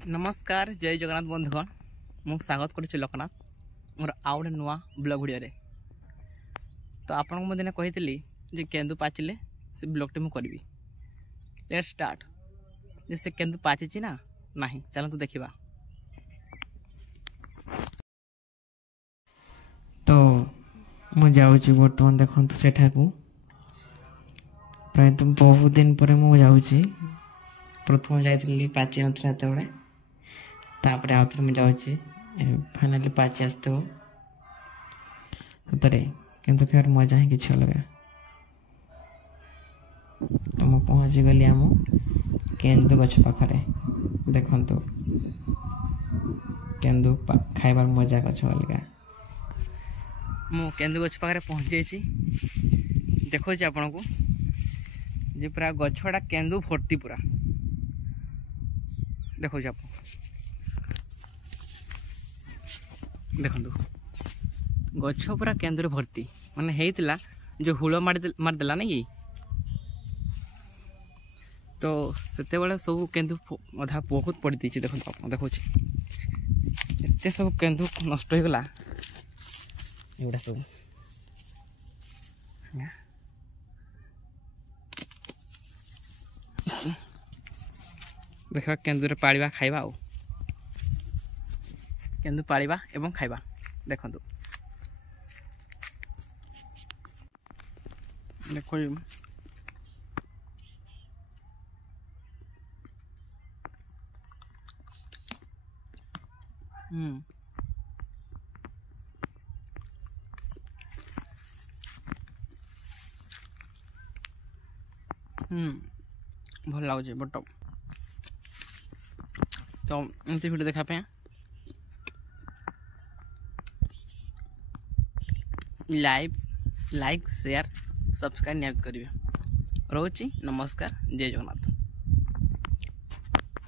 नमस्कार जय जगन्नाथ बंधुगण मुझे स्वागत करुच्ची लोकनाथ मोर आउ गोटे नुआ ब्लॉग वीडियो रे। तो आपन को दिन कही जे केंदु पाचिले से ब्लॉगटे मुझे करी। Let's start. जे से केंदु पाची ना नहीं चलतु देखा। तो मुझे बर्तमान देखो सेठा को प्राय बहुत दिन पर मुझे प्रथम जाइली पाची नथिला तेबे तापर आउ थे मुझे फाइनाली पाची आसते किंतु खेर मजा ही किसी अलग। तो मुझे पहुँची गली आम केंदु गछ पाखरे देखु केंदु खाइबार मजा गछ अलग। मु केंदु गछ पाखरे पहुँच जाइए देखो आपण को जे पूरा गछटा केंदु भर्ती पूरा देखो आप देखु गछ पूरा केंदुरे भर्ती माने हेइतिला जो हुल मारदेला नहीं तो सेते बेले सब केंदु अधा बहुत पड़ दी। देखो आप देखो एते सब केंदु नष्ट हो गला एगुड़ा सब देखा केंदुरे पालिबा खाइबा केंदु पालिबा एवं खाइबा देखो देखो भल लगे बट तो एमती वीडियो देखा पे लाइक शेयर सब्सक्राइब नियत करेंगे। रोची नमस्कार जय जगन्नाथ।